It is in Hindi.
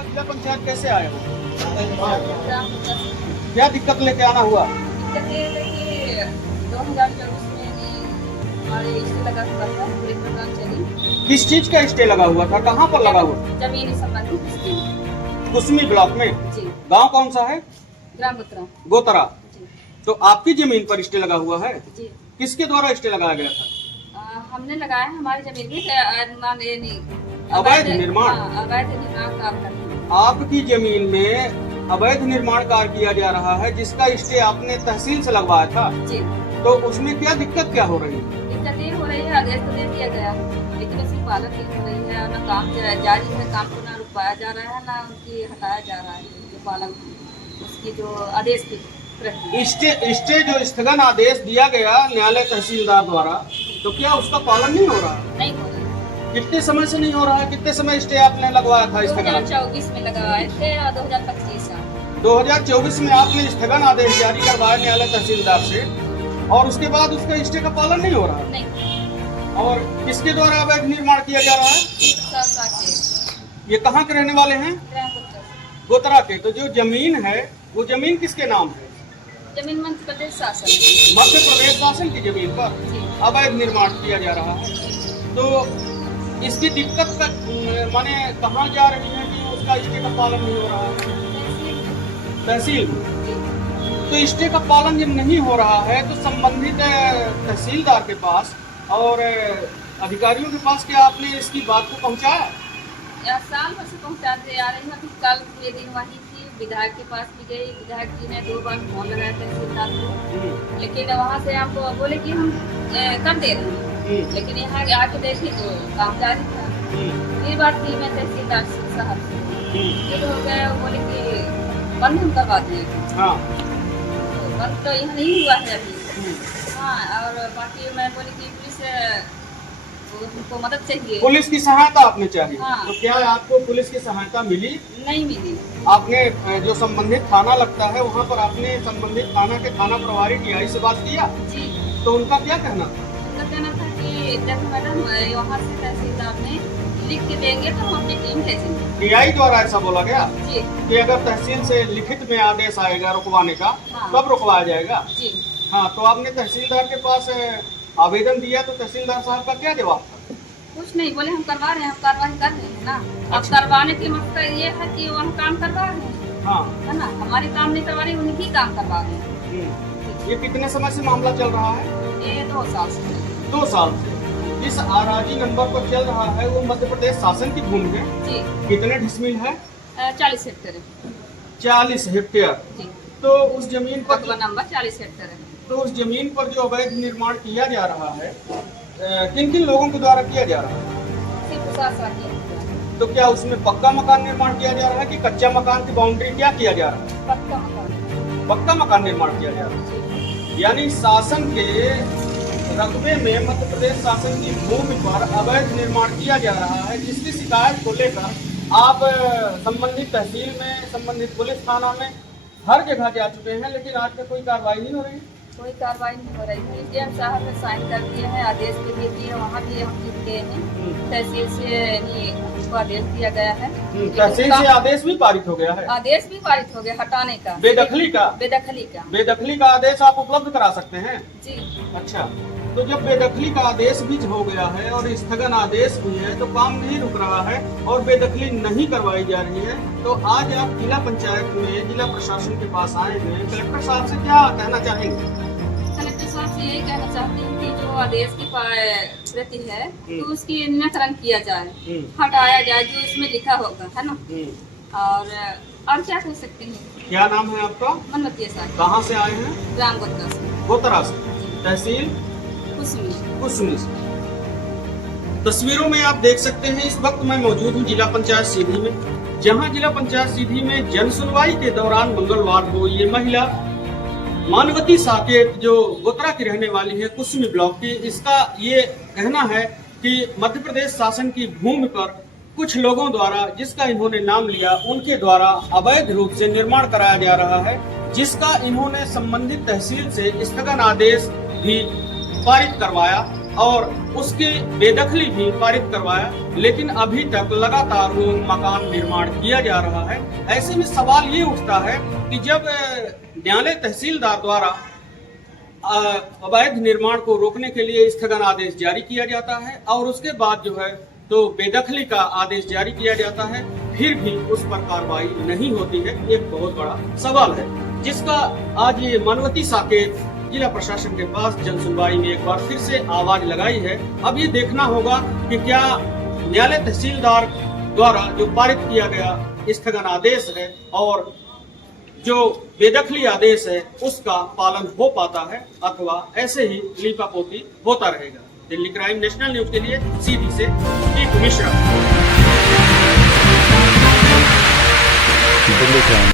जिला पंचायत कैसे आए हो? क्या दिक्कत लेके आना हुआ? दिक्कत ये है कि 2024 में हमारे स्टे लगा हुआ था, पूरे प्रोग्राम चली। किस चीज का स्टे लगा हुआ था? कहाँ पर लगा हुआ? जमीनी संबंधित स्टे। कुसमी ब्लॉक में। जी। गांव कौन सा है? ग्राम गोत्रा। गोतरा। जी। तो आपकी जमीन पर स्टे लगा हुआ है? जी। किसके द्वारा स्टे लगाया गया था? हमने लगाया है हमारी जमीन में अवैध निर्माण? अवैध निर्माण काम करते हैं। आपकी जमीन में अवैध निर्माण कार्य किया जा रहा है, जिसका स्टे आपने तहसील से लगवाया था। जी। तो उसमें क्या दिक्कत क्या हो रही है? दिक्कत ये हो रही है, आदेश तो दे दिया गया, लेकिन उसकी पालन नहीं हो रही है, न काम जारी है, काम को न रुकवाया जा रहा है, न उनकी हटाया जा रहा है जो पालन उसकी जो आदेश की प्रक्रिया। स्टे जो स्थगन आदेश दिया गया न्यायालय तहसीलदार द्वारा, तो क्या उसका पालन नहीं हो रहा? नहीं हो रहा। कितने समय से नहीं हो रहा है? कितने समय स्टे आपने लगवाया था स्थगन? 2024 में लगाए थे और 2025 में। 2024 में आपने स्थगन आदेश जारी करवाया न्यायालय तहसीलदार से, और उसके बाद उसका स्टे का पालन नहीं हो रहा? नहीं। और किसके द्वारा अवैध निर्माण किया जा रहा है? ये कहाँ के रहने वाले हैं? गोतरा के। तो जो जमीन है वो जमीन किसके नाम है? जमीन मध्य प्रदेश शासन। मध्य प्रदेश शासन की जमीन पर अवैध निर्माण किया जा रहा है। तो इसकी दिक्कत माने कहाँ जा रही है कि उसका स्टे का पालन नहीं हो रहा है? तहसील में। तो स्टे का पालन जब नहीं हो रहा है तो संबंधित तहसीलदार के पास और अधिकारियों के पास क्या आपने इसकी बात को पहुंचाया? साल भर से पहुँचाते आ रही हूँ। कल ये दिन वही थी, विधायक के पास भी गई, विधायक जी ने 2 बार फोन लगाया तहसीलदार को, लेकिन वहाँ से हमको बोले कि हम कर दे रहे हैं, लेकिन यहाँ आके देखे तो काम जारी था। फिर बात की मैं तहसीलदार साहब से, फिर हो गया, बोले कि बंद हम करवा दिए। हाँ। तो बंद तो यहाँ नहीं हुआ है अभी। हाँ, और बाकी मैं बोली कि पुलिस उनको मदद चाहिए। पुलिस की सहायता आपने चाहिए। हाँ। तो क्या आपको पुलिस की सहायता मिली? नहीं मिली। आपने जो संबंधित थाना लगता है वहाँ पर आपने संबंधित थाना के थाना प्रभारी टीआई से बात किया? जी। तो उनका क्या कहना था? उनका कहना था कि देखो मैडम, वहाँ से तहसीलदार ने लिख के देंगे तो हम अपनी टीम भेजेंगे। टीआई द्वारा ऐसा बोला गया जी। कि अगर तहसील से लिखित में आदेश आएगा रुकवाने का, हाँ। तब रुकवाया जाएगा। जी। हाँ, तो आपने तहसीलदार के पास आवेदन दिया, तो तहसीलदार साहब का क्या जवाब था? कुछ नहीं बोले, हम करवा रहे हैं, हम कार्रवाई कर रहे हैं ना। अब करवाने की मकसद ये है कि हम काम करवा रहे हैं। हाँ। है ना, हमारे काम नहीं करवा रहे, उनकी काम करवा रहे हैं। ये कितने समय से मामला चल रहा है? ये 2 साल से। 2 साल से इस आराजी नंबर पर चल रहा है। वो मध्य प्रदेश शासन की भूमि है। जी। कितने डिसमिल है? 40 हेक्टेयर है। 40 हेक्टेयर। जी। तो उस जमीन पर नंबर 40 हेक्टेयर है। तो उस जमीन पर जो अवैध निर्माण किया जा रहा है, किन किन लोगों के द्वारा किया जा रहा है? सिर्फ 7 साल की। तो क्या उसमें पक्का मकान निर्माण किया जा रहा है कि कच्चा मकान की बाउंड्री क्या किया जा रहा है? पक्का मकान। पक्का मकान निर्माण किया जा रहा है। यानी शासन के रकबे में मध्य प्रदेश शासन की भूमि पर अवैध निर्माण किया जा रहा है, जिसकी शिकायत को लेकर आप संबंधित तहसील में, संबंधित पुलिस थाना में हर जगह जा चुके हैं, लेकिन आज तक कोई कार्रवाई नहीं हो रही। कोई कार्रवाई नहीं हो रही है। डीएम साहब ने साइन कर दिए हैं, आदेश भी दे दिए, वहाँ भी हम लिख गए हैं। तहसील से हमको आदेश दिया गया है। तहसील से आदेश भी पारित हो गया है? आदेश भी पारित हो गया हटाने का। बेदखली का? बेदखली का आदेश आप उपलब्ध करा सकते हैं? जी। अच्छा, तो जब बेदखली का आदेश भी हो गया है और स्थगन आदेश भी है, तो काम नहीं रुक रहा है और बेदखली नहीं करवाई जा रही है, तो आज आप जिला पंचायत में जिला प्रशासन के पास आए हैं। कलेक्टर साहब से क्या कहना चाहेंगे? कलेक्टर साहब से यही कहना चाहती हूँ कि जो आदेश की प्रति है तो उसकी निराकरण किया जाए, हटाया जाए जो इसमें लिखा होगा, है ना। और क्या कह सकते हैं? क्या नाम है आपका? मनमती साहब। कहाँ से आए हैं? ग्राम गोत्रा से। गोतरा से। तहसील कुसमी। तस्वीरों में आप देख सकते हैं, इस वक्त मैं मौजूद हूँ जिला पंचायत सीधी में, जहां जिला पंचायत सीधी में जन सुनवाई के दौरान मंगलवार को ये महिला मानवती साकेत, जो गोतरा की रहने वाली है, कुसमी ब्लॉक की, इसका ये कहना है कि मध्य प्रदेश शासन की भूमि पर कुछ लोगों द्वारा, जिसका इन्होंने नाम लिया, उनके द्वारा अवैध रूप से निर्माण कराया जा रहा है, जिसका इन्होंने संबंधित तहसील से स्थगन आदेश भी पारित करवाया और उसकी बेदखली भी पारित करवाया, लेकिन अभी तक लगातार वो मकान निर्माण किया जा रहा है। ऐसे में सवाल ये उठता है कि जब न्यायालय तहसीलदार द्वारा अवैध निर्माण को रोकने के लिए स्थगन आदेश जारी किया जाता है और उसके बाद जो है तो बेदखली का आदेश जारी किया जाता है, फिर भी उस पर कार्रवाई नहीं होती है, एक बहुत बड़ा सवाल है, जिसका आज ये मानवती साकेत जिला प्रशासन के पास जन सुनवाई में एक बार फिर से आवाज लगाई है। अब ये देखना होगा कि क्या न्यायालय तहसीलदार द्वारा जो पारित किया गया स्थगन आदेश है और जो बेदखली आदेश है उसका पालन हो पाता है अथवा ऐसे ही लीपापोती होता रहेगा। दिल्ली क्राइम नेशनल न्यूज के लिए सीधी से दीप मिश्रा।